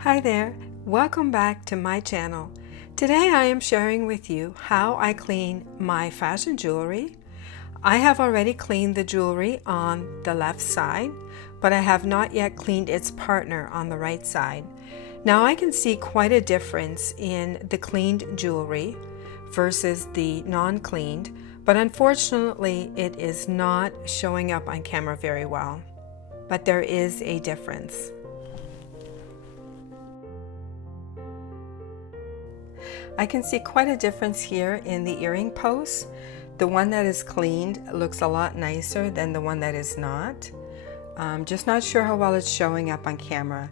Hi there, welcome back to my channel. Today I am sharing with you how I clean my fashion jewelry. I have already cleaned the jewelry on the left side, but I have not yet cleaned its partner on the right side. Now I can see quite a difference in the cleaned jewelry versus the non-cleaned, but unfortunately it is not showing up on camera very well. But there is a difference. I can see quite a difference here in the earring posts. The one that is cleaned looks a lot nicer than the one that is not. Just not sure how well it's showing up on camera.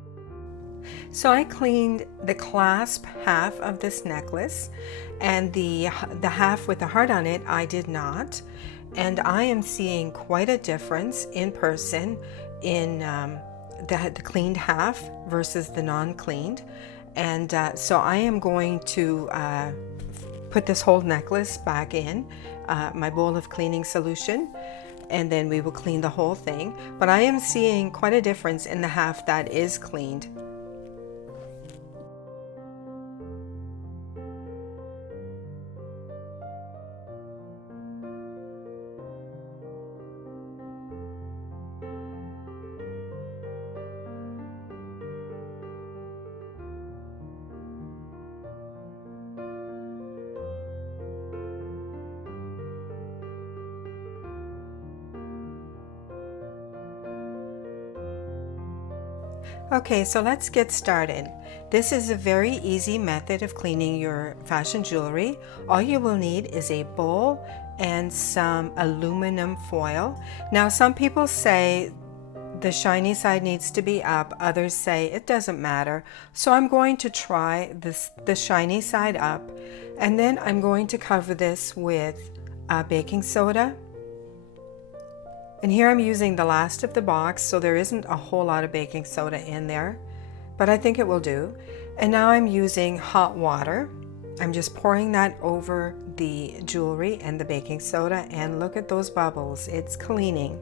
So I cleaned the clasp half of this necklace, and the half with the heart on it I did not. And I am seeing quite a difference in person in the cleaned half versus the non-cleaned. And so I am going to put this whole necklace back in my bowl of cleaning solution, and then we will clean the whole thing. But I am seeing quite a difference in the half that is cleaned. Okay, so let's get started. This is a very easy method of cleaning your fashion jewelry. All you will need is a bowl and some aluminum foil. Now, some people say the shiny side needs to be up, others say it doesn't matter. So I'm going to try the shiny side up, and then I'm going to cover this with baking soda. And here I'm using the last of the box, so there isn't a whole lot of baking soda in there, but I think it will do. And now I'm using hot water. I'm just pouring that over the jewelry and the baking soda, and look at those bubbles. It's cleaning.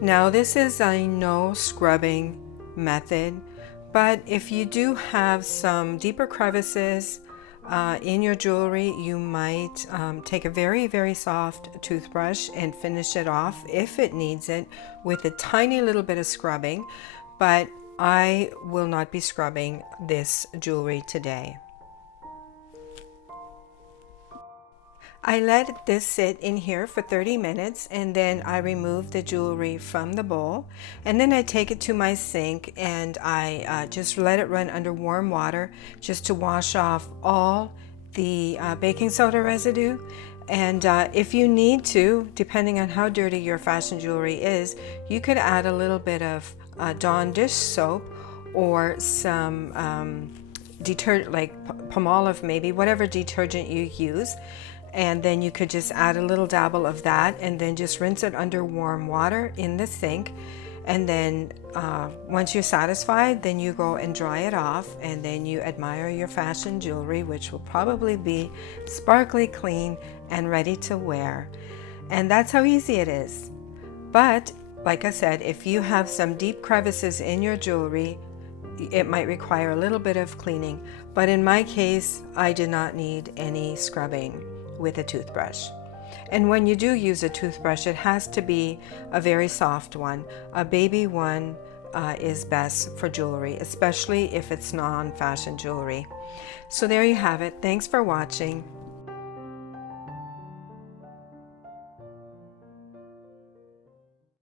Now this is a no scrubbing method, but if you do have some deeper crevices in your jewelry, you might take a very soft toothbrush and finish it off if it needs it with a tiny little bit of scrubbing, but I will not be scrubbing this jewelry today. I let this sit in here for 30 minutes, and then I remove the jewelry from the bowl, and then I take it to my sink and I just let it run under warm water just to wash off all the baking soda residue. And if you need to, depending on how dirty your fashion jewelry is, you could add a little bit of Dawn dish soap or some detergent like Palmolive, maybe, whatever detergent you use. And then you could just add a little dabble of that and then just rinse it under warm water in the sink. And then once you're satisfied, then you go and dry it off, and then you admire your fashion jewelry, which will probably be sparkly clean and ready to wear. And that's how easy it is. But like I said, if you have some deep crevices in your jewelry, it might require a little bit of cleaning. But in my case, I did not need any scrubbing with a toothbrush. And when you do use a toothbrush, it has to be a very soft one. A baby one is best for jewelry, especially if it's non-fashion jewelry. So there you have it. Thanks for watching.